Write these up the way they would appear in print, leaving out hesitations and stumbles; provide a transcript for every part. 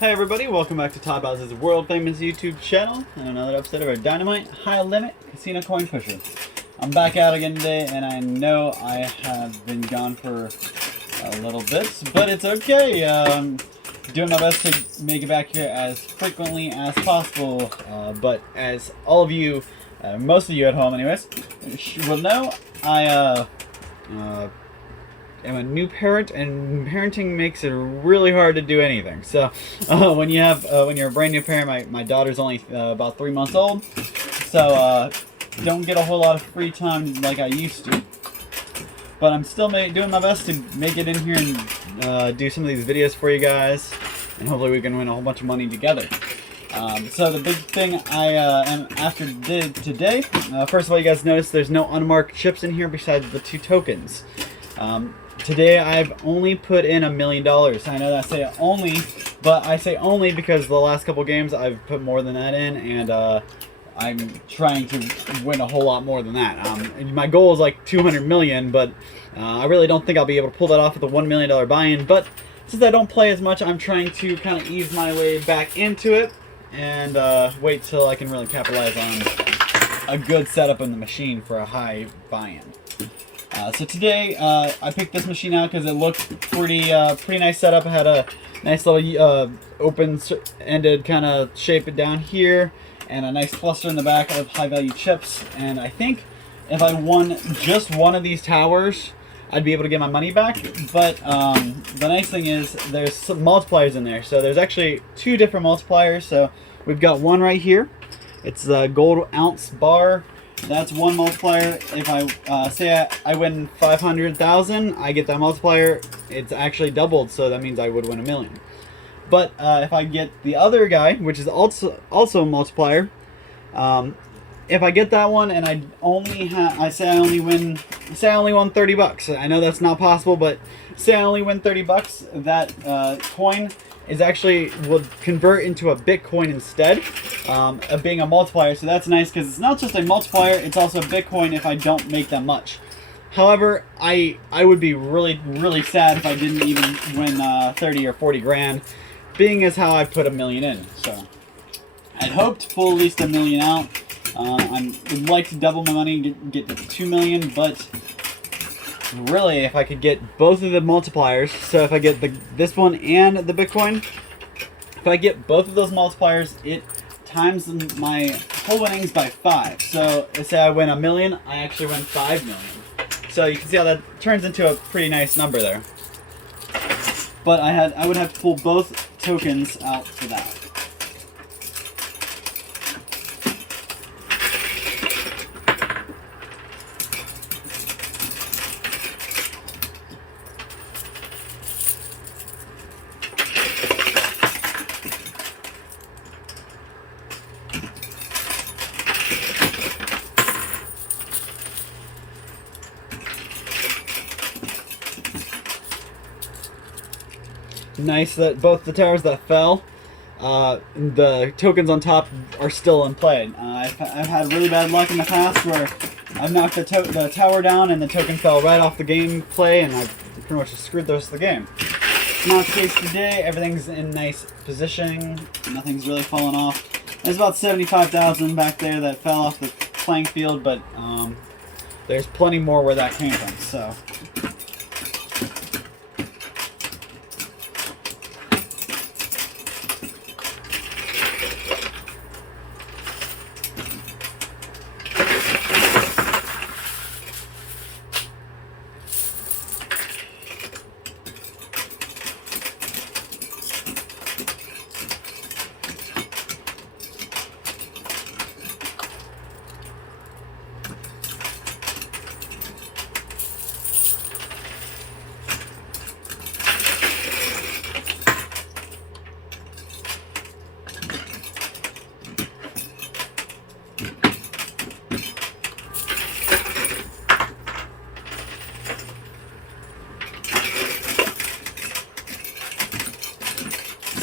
Hey everybody, welcome back to Todd Bowser's world famous YouTube channel and another episode of our Dynamite High Limit Casino Coin Pusher. I'm back out again today, and I know I have been gone for a little bit, but it's okay. Doing my best to make it back here as frequently as possible, but as all of you, most of you at home anyways, will know, I am a new parent, and parenting makes it really hard to do anything. So when you're a brand new parent, my daughter's only about 3 months old, so don't get a whole lot of free time like I used to. But I'm still doing my best to make it in here and do some of these videos for you guys, and hopefully we can win a whole bunch of money together. So the big thing I am after today, first of all, you guys notice there's no unmarked chips in here besides the 2 tokens. Today I've only put in $1 million. I know that I say only, but I say only because the last couple games I've put more than that in, and I'm trying to win a whole lot more than that. My goal is like 200 million, but I really don't think I'll be able to pull that off with a $1 million buy-in. But since I don't play as much, I'm trying to kind of ease my way back into it and wait till I can really capitalize on a good setup in the machine for a high buy-in. So today, I picked this machine out because it looked pretty nice setup. It had a nice little open-ended kind of shape down here, and a nice cluster in the back of high-value chips. And I think if I won just one of these towers, I'd be able to get my money back. But the nice thing is there's some multipliers in there. So there's actually 2 different multipliers. So we've got one right here. It's the gold ounce bar. That's one multiplier. If I say I win 500,000, I get that multiplier. It's actually doubled, so that means I would win $1 million. But if I get the other guy, which is also a multiplier, if I get that one and I only won 30 bucks. I know that's not possible, but say I only win 30 bucks, that coin is actually will convert into a Bitcoin instead of being a multiplier. So that's nice because it's not just a multiplier, it's also Bitcoin if I don't make that much. However, I would be really sad if I didn't even win 30 or 40 grand, being as how I put $1 million in. So I'd hope to pull at least $1 million out. I would like to double my money, get to $2 million, but really, if I could get both of the multipliers, so if I get this one and the Bitcoin, if I get both of those multipliers, it times my whole winnings by 5. So say I win $1 million, I actually win $5 million. So you can see how that turns into a pretty nice number there. But I would have to pull both tokens out for that. Nice that both the towers that fell, the tokens on top are still in play. I've had really bad luck in the past where I've knocked the tower down and the token fell right off the gameplay, and I've pretty much just screwed the rest of the game. Not the case today. Everything's in nice positioning. Nothing's really fallen off. There's about 75,000 back there that fell off the playing field, but there's plenty more where that came from. So.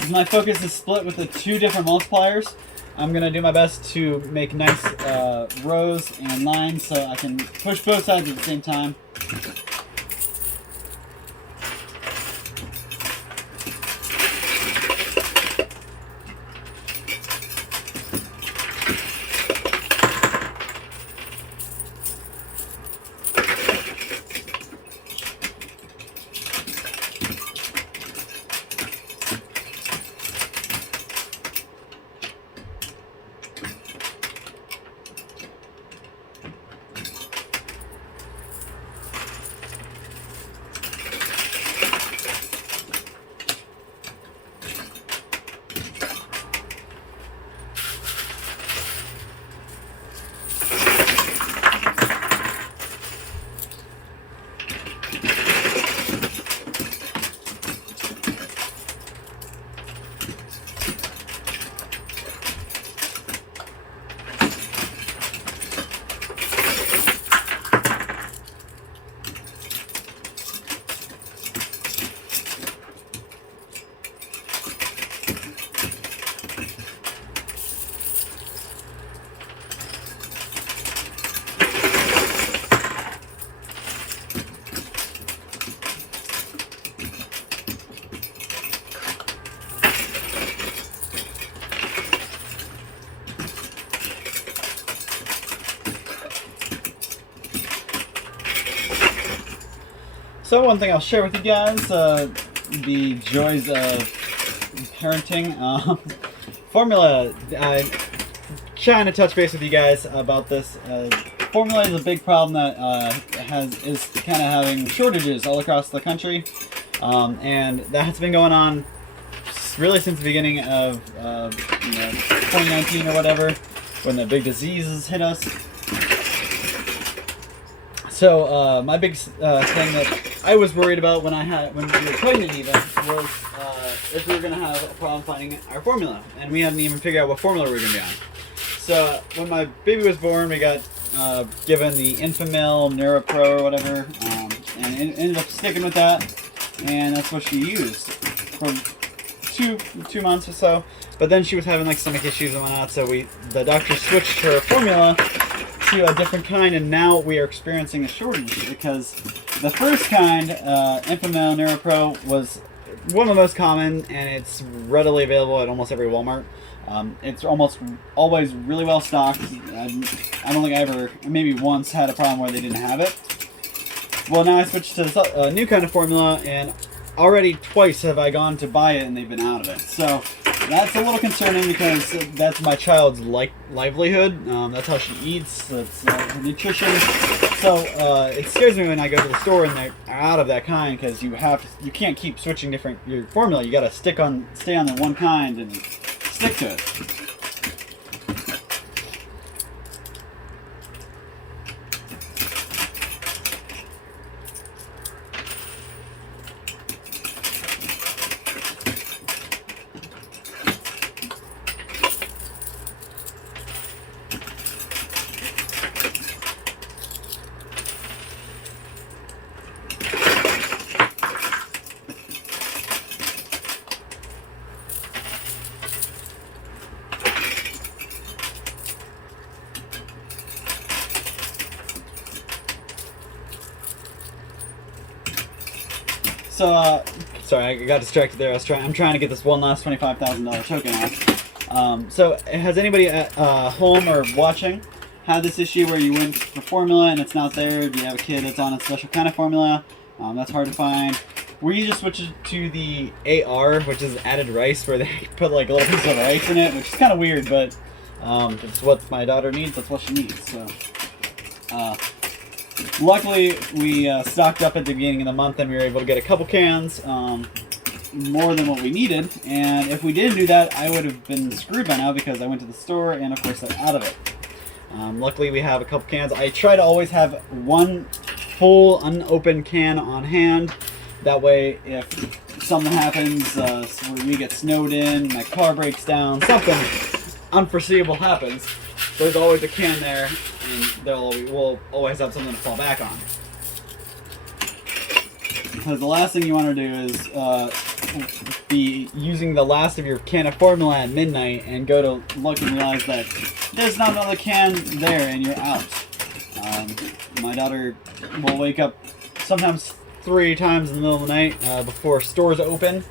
My focus is split with the 2 different multipliers. I'm going to do my best to make nice rows and lines so I can push both sides at the same time. So one thing I'll share with you guys, the joys of parenting. Formula, trying to touch base with you guys about this. Formula is a big problem that is kind of having shortages all across the country, and that's been going on really since the beginning of 2019 or whatever, when the big diseases hit us. So my big thing that I was worried about when we were pregnant even was if we were going to have a problem finding our formula, and we hadn't even figured out what formula we were going to be on. So when my baby was born, we got given the Infamil NeuroPro or whatever, and ended up sticking with that, and that's what she used for two months or so. But then she was having like stomach issues and whatnot, so the doctor switched her formula to a different kind, and now we are experiencing a shortage because the first kind, Infamil NeuroPro, was one of the most common, and it's readily available at almost every Walmart. It's almost always really well stocked. I don't think I ever, maybe once, had a problem where they didn't have it. Well, now I switched to this new kind of formula, and already twice have I gone to buy it and they've been out of it. So that's a little concerning because that's my child's livelihood. That's how she eats. That's her nutrition. So it scares me when I go to the store and they're out of that kind, because you can't keep switching your formula. You got to stay on the one kind and stick to it. So, sorry, I got distracted there. I'm trying to get this one last $25,000 token out. So, has anybody at home or watching had this issue where you went for formula and it's not there? Do you have a kid that's on a special kind of formula? That's hard to find. Where you just switch it to the AR, which is added rice, where they put like a little piece of rice in it, which is kind of weird, but it's what my daughter needs. That's what she needs. So. Luckily, we stocked up at the beginning of the month, and we were able to get a couple cans, more than what we needed. And if we didn't do that, I would have been screwed by now because I went to the store, and of course, they're out of it. Luckily, we have a couple cans. I try to always have one full unopened can on hand. That way, if something happens, we get snowed in, my car breaks down, something unforeseeable happens, there's always a can there, and we'll always have something to fall back on. Because the last thing you want to do is be using the last of your can of formula at midnight and go to look and realize that there's not another can there and you're out. My daughter will wake up sometimes 3 times in the middle of the night before stores open.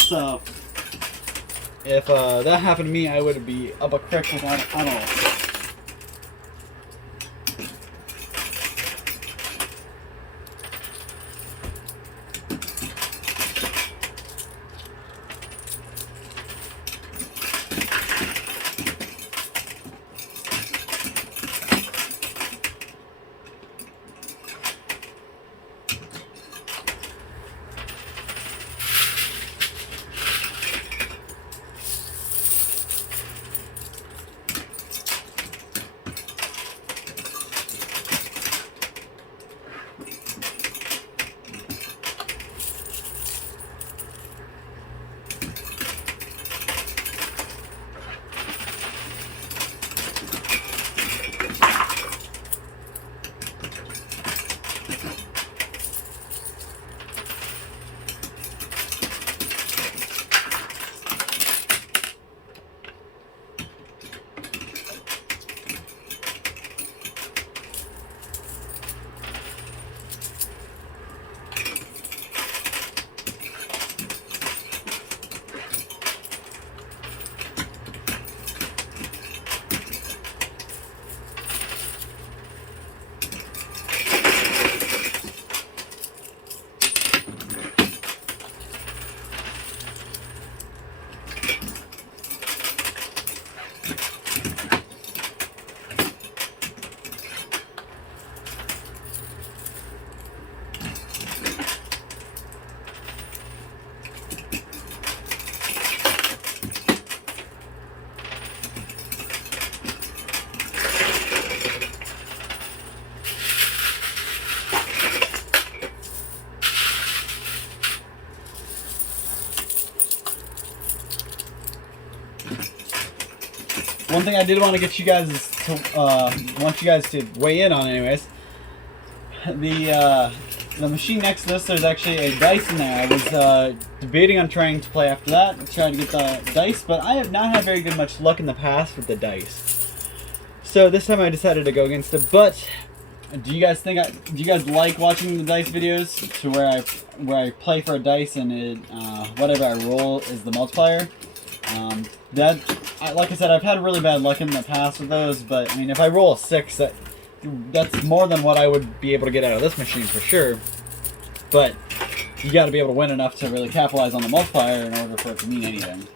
So if that happened to me, I would be up a creek without it at all. one thing I did want to get you guys want you guys to weigh in on, anyways. The machine next to this, there's actually a dice in there. I was debating on trying to play after that, try to get the dice, but I have not had very much luck in the past with the dice. So this time I decided to go against it. But do you guys like watching the dice videos to where I play for a dice and it whatever I roll is the multiplier? Like I said, I've had really bad luck in the past with those, but I mean, if I roll a 6, that's more than what I would be able to get out of this machine for sure. But you got to be able to win enough to really capitalize on the multiplier in order for it to mean anything.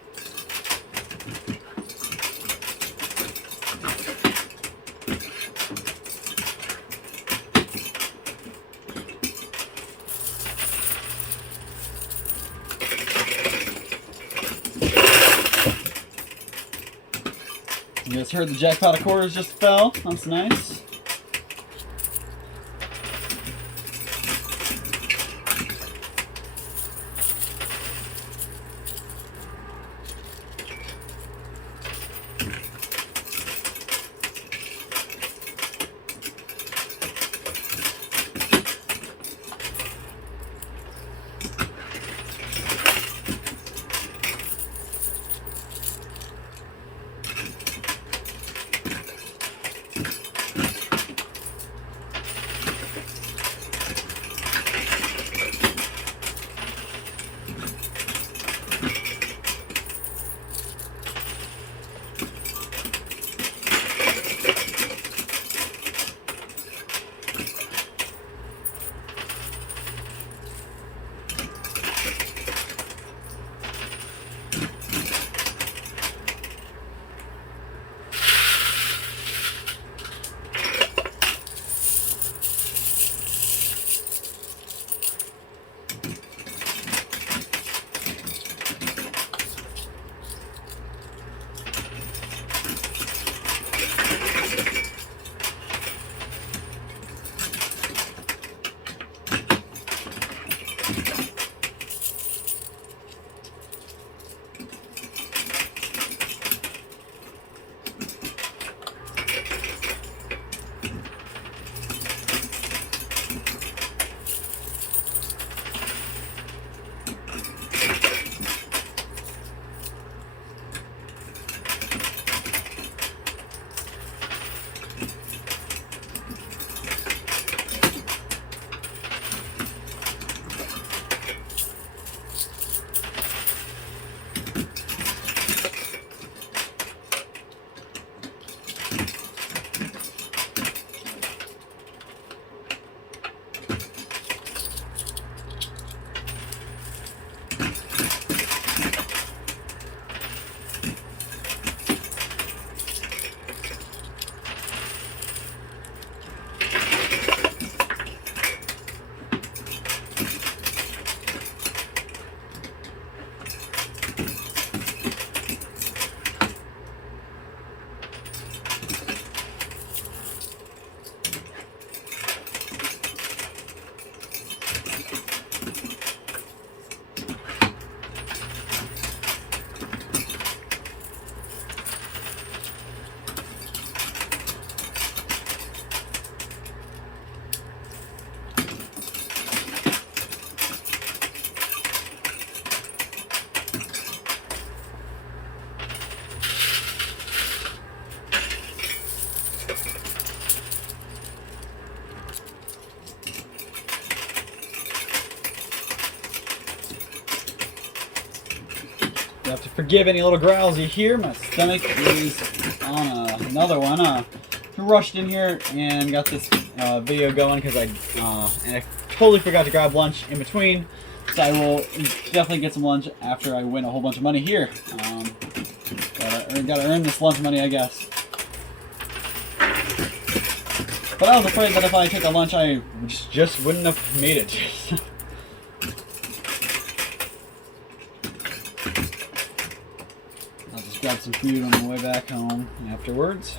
You guys heard the jackpot of quarters just fell. That's nice. You have to forgive any little growls you hear. My stomach is on another one. Rushed in here and got this video going because I totally forgot to grab lunch in between. So I will definitely get some lunch after I win a whole bunch of money here. Gotta earn this lunch money, I guess. But I was afraid that if I took a lunch, I just wouldn't have made it. I'll just grab some food on the way back home afterwards.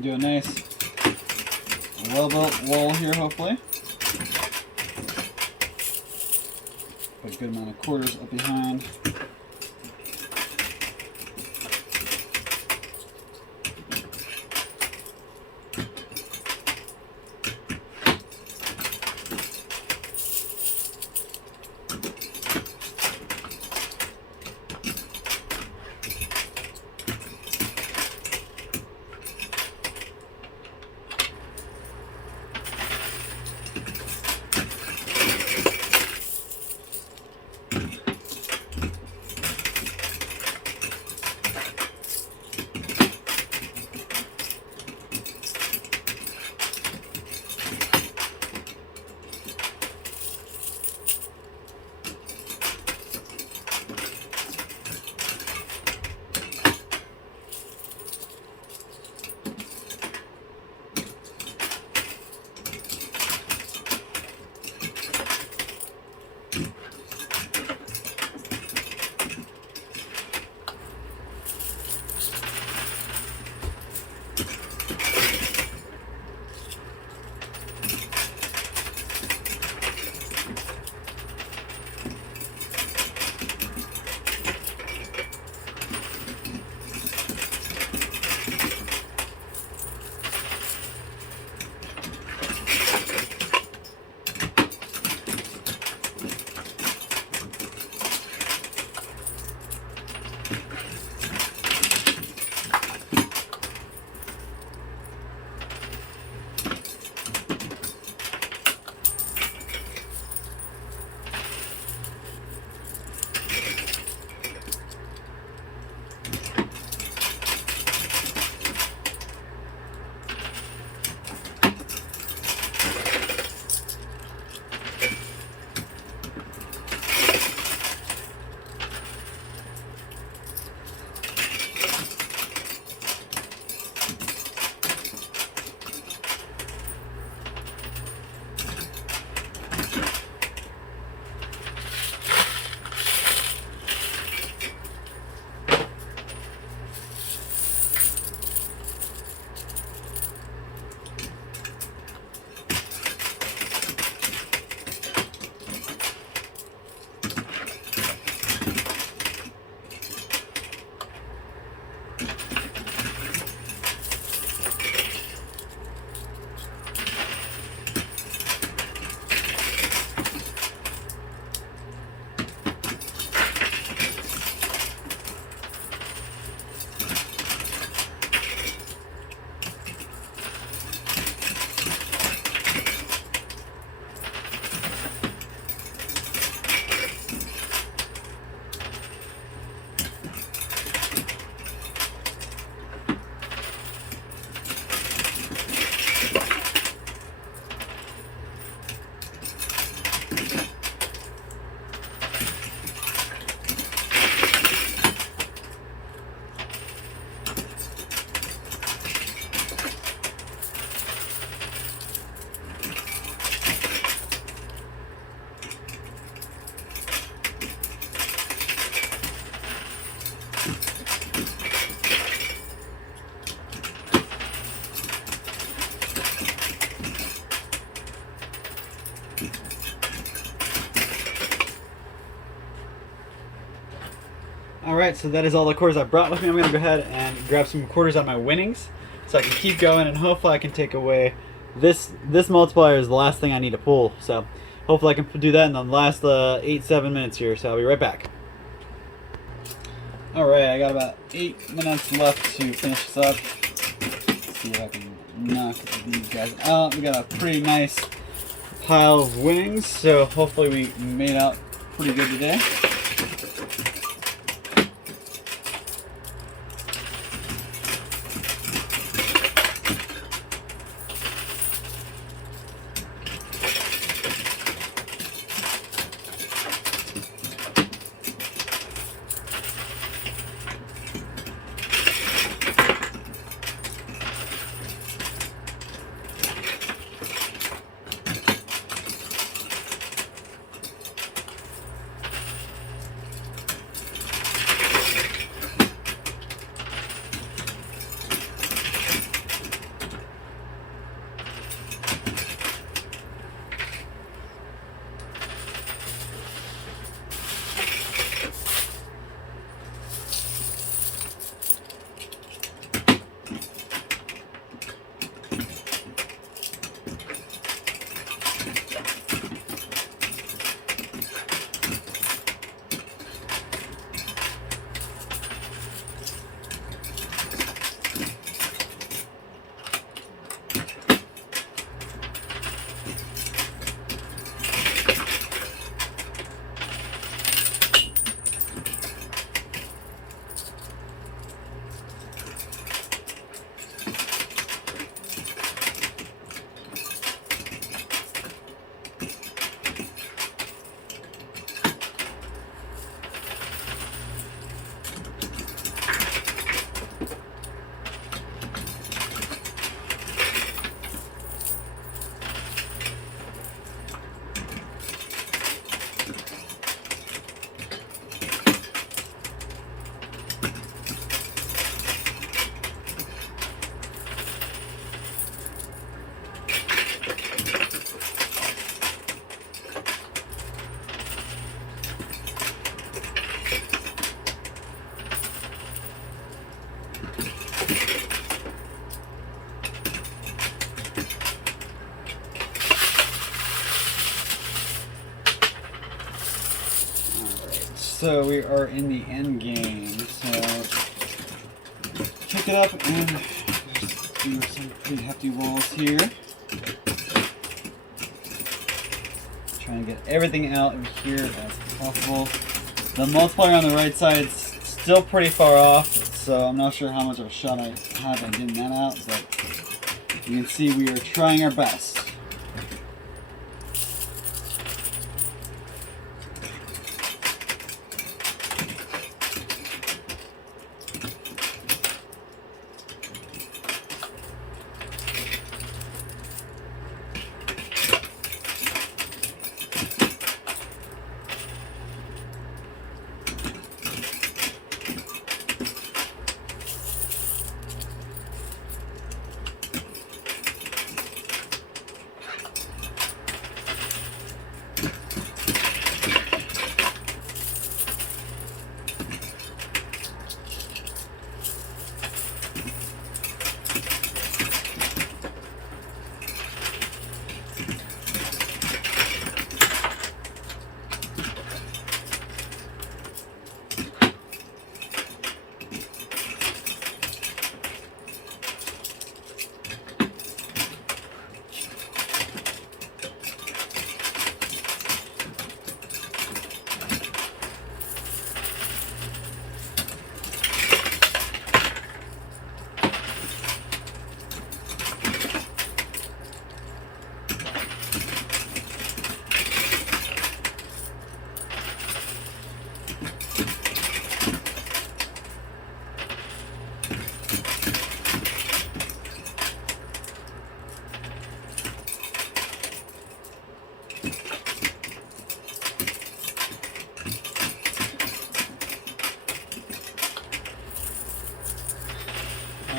do a nice well-built wall here, hopefully. Put a good amount of quarters up behind. Alright, so that is all the quarters I brought with me. I'm going to go ahead and grab some quarters on my winnings so I can keep going, and hopefully I can take away this multiplier is the last thing I need to pull. So hopefully I can do that in the last 8-7 minutes here, so I'll be right back. Alright, I got about 8 minutes left to finish this up. Let's see if I can knock these guys out. We got a pretty nice pile of winnings, so hopefully we made out pretty good today. So we are in the end game. So pick it up and do some pretty hefty rolls here. Trying to get everything out of here as possible. The multiplier on the right side is still pretty far off, so I'm not sure how much of a shot I have at getting that out, but you can see we are trying our best.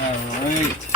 Alright.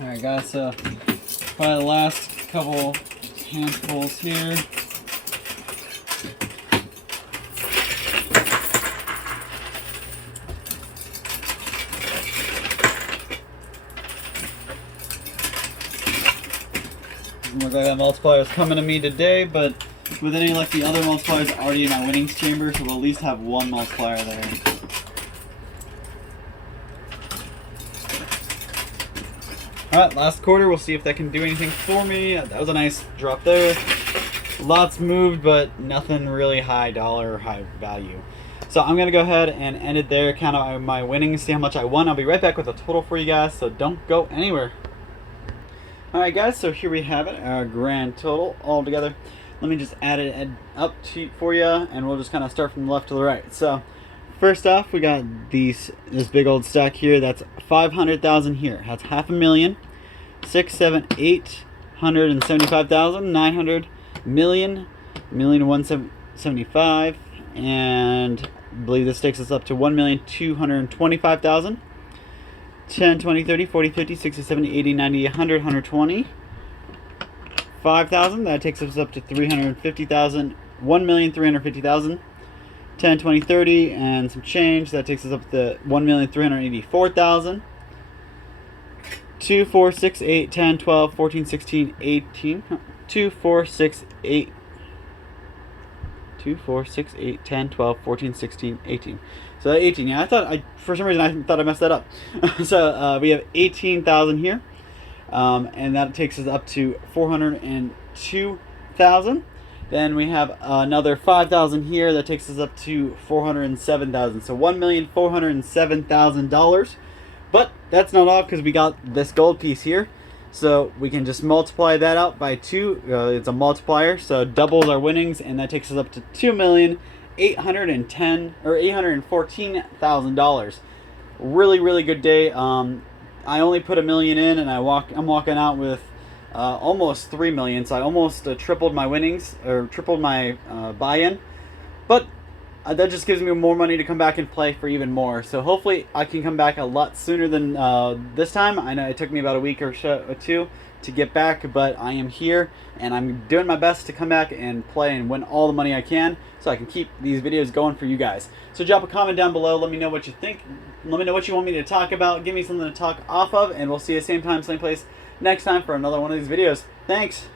Alright guys, so probably the last couple handfuls here. Doesn't look like that multiplier is coming to me today, but with any luck the other multiplier is already in my winnings chamber, so we'll at least have one multiplier there. Alright, last quarter, we'll see if that can do anything for me. That was a nice drop there. Lots moved, but nothing really high dollar or high value. So I'm gonna go ahead and end it there, count out my winnings, see how much I won. I'll be right back with a total for you guys, so don't go anywhere. Alright guys, so here we have it, our grand total all together. Let me just add it up for you, and we'll just kind of start from the left to the right. So first off, we got this big old stack here. That's 500,000 here. That's half a million, 6, 7, 875,000, 900, million, 175, and I believe this takes us up to 1,225,000. 10, 20, 30, 40, 50, 60, 70, 80, 90, 100, 120. 5,000, that takes us up to 350,000. 1,350,000. 10, 20, 30, and some change, that takes us up to 1,384,000. 2, 4, 6, 8, 10, 12, 14, 16, 18. 2, 4, 6, 8. 2, 4, 6, 8, 10, 12, 14, 16, 18. So 18, yeah, for some reason I thought I messed that up. So we have 18,000 here, and that takes us up to 402,000. Then we have another 5,000 here, that takes us up to 407,000. So $1,407,000. But that's not all, because we got this gold piece here. So we can just multiply that out by 2. It's a multiplier, so doubles our winnings, and that takes us up to $814,000. Really good day. I only put $1 million in, and I'm walking out with almost $3 million. So I almost tripled my winnings, or tripled my buy-in. But that just gives me more money to come back and play for even more. So hopefully I can come back a lot sooner than this time. I know it took me about a week or two to get back, but I am here, and I'm doing my best to come back and play and win all the money I can, so I can keep these videos going for you guys. So drop a comment down below. Let me know what you think. Let me know what you want me to talk about. Give me something to talk off of, and we'll see you same time, same place next time for another one of these videos. Thanks.